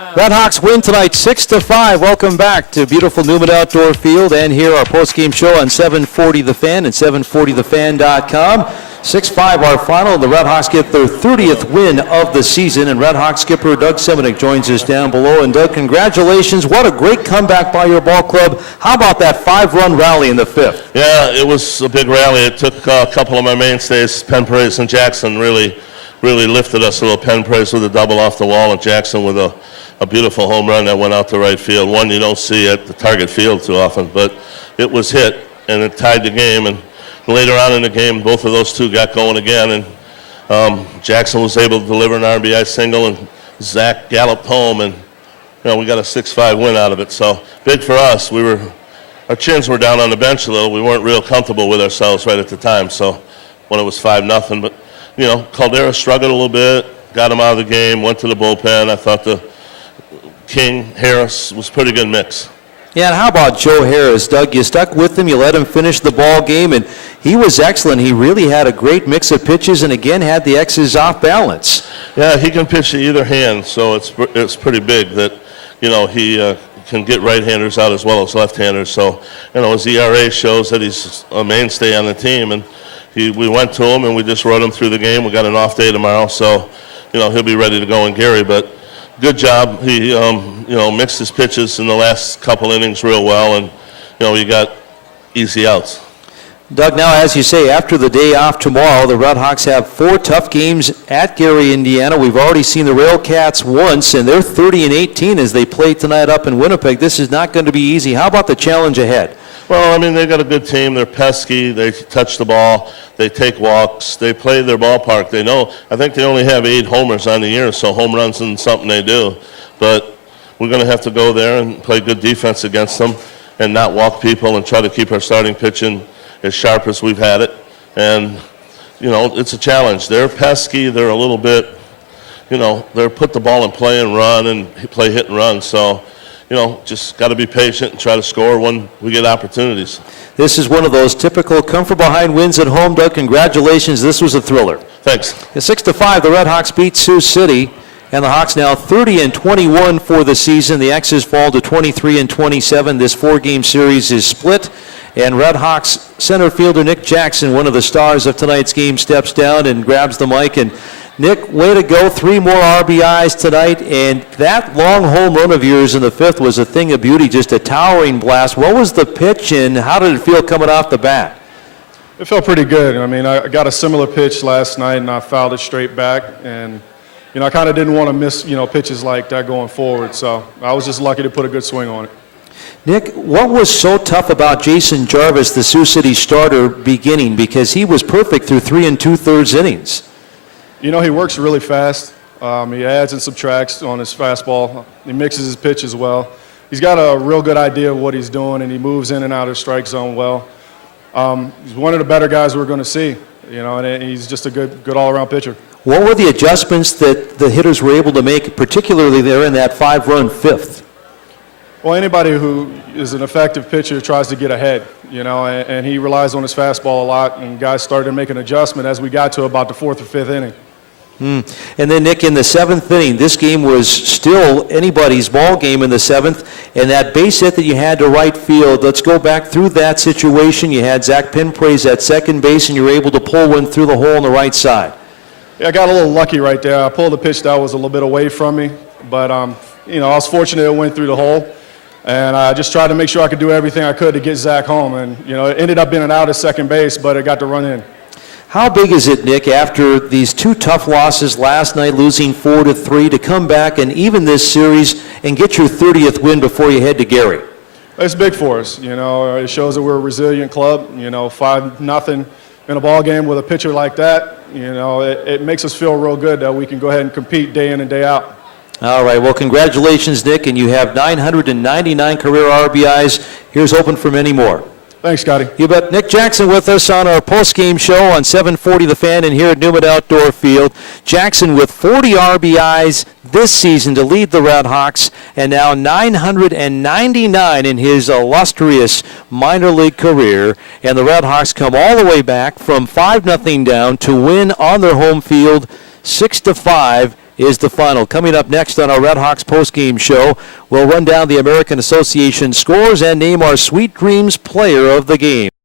RedHawks win tonight 6-5. Welcome back to beautiful Newman Outdoor Field and here our post-game show on 740 The Fan and 740thefan.com. 6-5 our final, and the RedHawks get their 30th win of the season, and RedHawks skipper Doug Semenik joins us down below. And Doug, congratulations. What a great comeback by your ball club. How about that 5-run rally in the fifth? Yeah, it was a big rally. It took a couple of my mainstays, Penn Praise and Jackson, really lifted us a little. Penn Praise with a double off the wall and Jackson with a beautiful home run that went out to right field. One you don't see at the target field too often, but it was hit, and it tied the game. And later on in the game, both of those two got going again, and Jackson was able to deliver an RBI single, and Zach galloped home, and we got a 6-5 win out of it. So big for us. Our chins were down on the bench a little. We weren't real comfortable with ourselves right at the time. So when it was 5-0, but Caldera struggled a little bit, got him out of the game, went to the bullpen. I thought the King Harris was a pretty good mix. Yeah, and how about Joe Harris? Doug, you stuck with him, you let him finish the ball game, and he was excellent. He really had a great mix of pitches and again had the X's off balance. Yeah, he can pitch to either hand, so it's pretty big that he can get right-handers out as well as left-handers. So his ERA shows that he's a mainstay on the team, and we went to him and we just rode him through the game. We got an off day tomorrow, so he'll be ready to go in Gary. But good job. He mixed his pitches in the last couple innings real well, and he got easy outs. Doug, now as you say, after the day off tomorrow, the RedHawks have 4 tough games at Gary, Indiana. We've already seen the Railcats once, and they're 30-18 as they play tonight up in Winnipeg. This is not going to be easy. How about the challenge ahead? Well, they got a good team. They're pesky. They touch the ball. They take walks. They play their ballpark. They know. I think they only have 8 homers on the year, so home runs isn't something they do. But we're going to have to go there and play good defense against them and not walk people and try to keep our starting pitching as sharp as we've had it. And, it's a challenge. They're pesky. They're a little bit, they're put the ball in play and run and play hit and run. So, just got to be patient and try to score when we get opportunities. This is one of those typical come-from-behind wins at home, Doug. Congratulations. This was a thriller. Thanks. At 6-5, the RedHawks beat Sioux City, and the Hawks now 30-21 for the season. The X's fall to 23-27. This 4-game series is split, and RedHawks center fielder Nick Jackson, one of the stars of tonight's game, steps down and grabs the mic. And Nick, way to go. 3 more RBIs tonight, and that long home run of yours in the 5th was a thing of beauty, just a towering blast. What was the pitch, and how did it feel coming off the bat? It felt pretty good. I got a similar pitch last night, and I fouled it straight back, and I kind of didn't want to miss pitches like that going forward, so I was just lucky to put a good swing on it. Nick, what was so tough about Jason Jarvis, the Sioux City starter, beginning? Because he was perfect through 3 2/3 innings. He works really fast. He adds and subtracts on his fastball. He mixes his pitch as well. He's got a real good idea of what he's doing, and he moves in and out of the strike zone well. He's one of the better guys we're going to see, and he's just a good all-around pitcher. What were the adjustments that the hitters were able to make, particularly there in that 5-run 5th? Well, anybody who is an effective pitcher tries to get ahead, and he relies on his fastball a lot, and guys started to make an adjustment as we got to about the 4th or 5th inning. And then, Nick, in the 7th inning, this game was still anybody's ball game in the 7th, and that base hit that you had to right field, let's go back through that situation. You had Zach Penpraise at second base, and you were able to pull one through the hole on the right side. Yeah, I got a little lucky right there. I pulled the pitch that was a little bit away from me, but, I was fortunate it went through the hole, and I just tried to make sure I could do everything I could to get Zach home, and, it ended up being an out at second base, but it got to run in. How big is it, Nick, after these 2 tough losses last night, losing 4-3, to come back and even this series and get your 30th win before you head to Gary? It's big for us. It shows that we're a resilient club. 5-0 in a ball game with a pitcher like that. It makes us feel real good that we can go ahead and compete day in and day out. All right. Well, congratulations, Nick, and you have 999 career RBIs. Here's hoping for many more. Thanks, Scotty. You bet. Nick Jackson with us on our post-game show on 740 The Fan and here at Newman Outdoor Field. Jackson with 40 RBIs this season to lead the RedHawks, and now 999 in his illustrious minor league career. And the RedHawks come all the way back from 5-0 down to win on their home field 6-5 is the final. Coming up next on our Red Hawks postgame show, we'll run down the American Association scores and name our Sweet Dreams player of the game.